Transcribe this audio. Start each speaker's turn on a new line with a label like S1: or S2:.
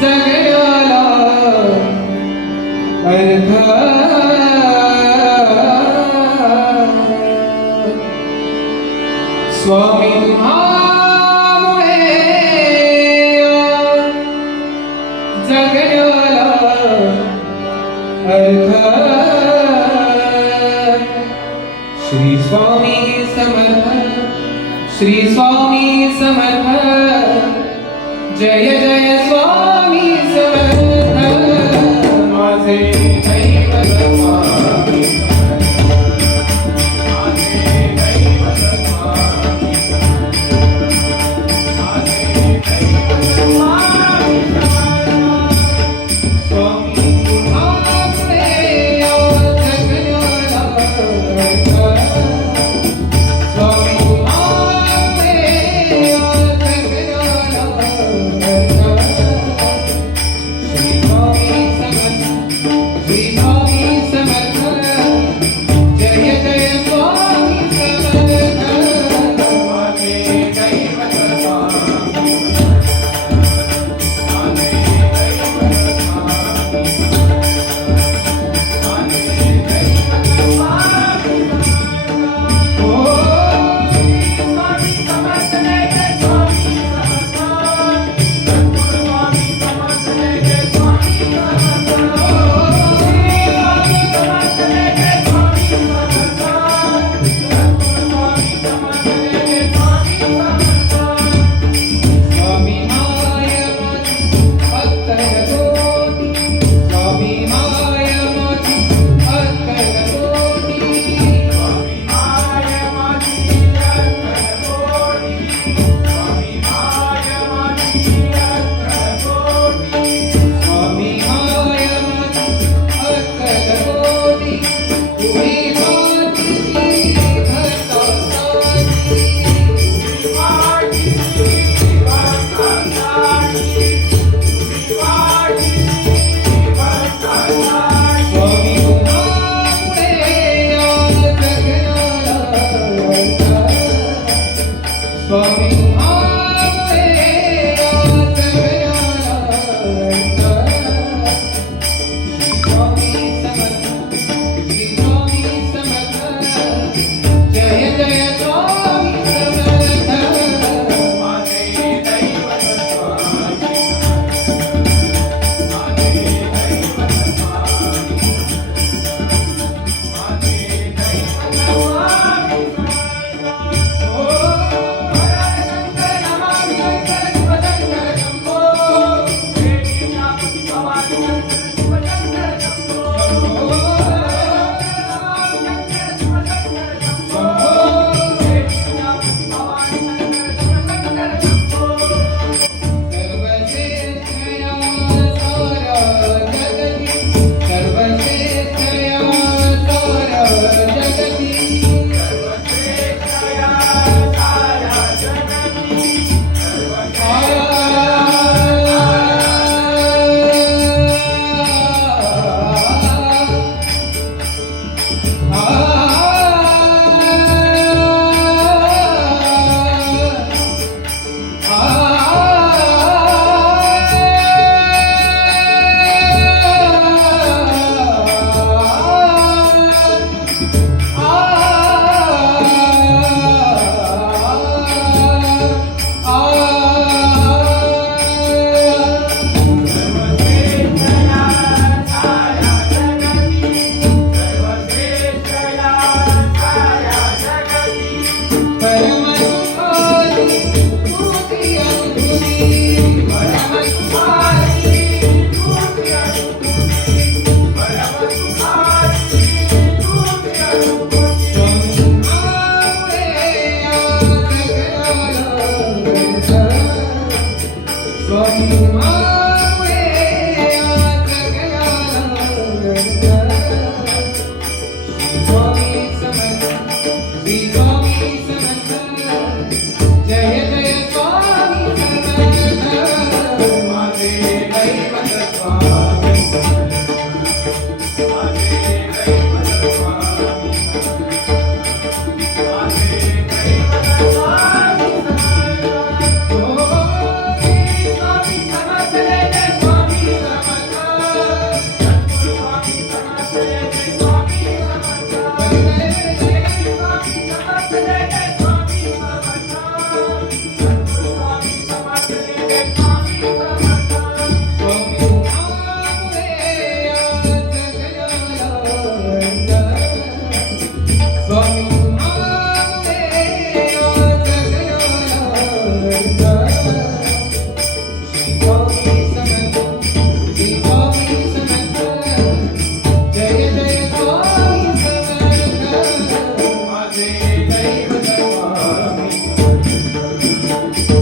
S1: जगण्याला अर्थ स्वामी तुम्हामुळे जगण्याला अर्थ श्री स्वामी समर्थ श्री स्वामी समर्थ। जय जय Só que uma Música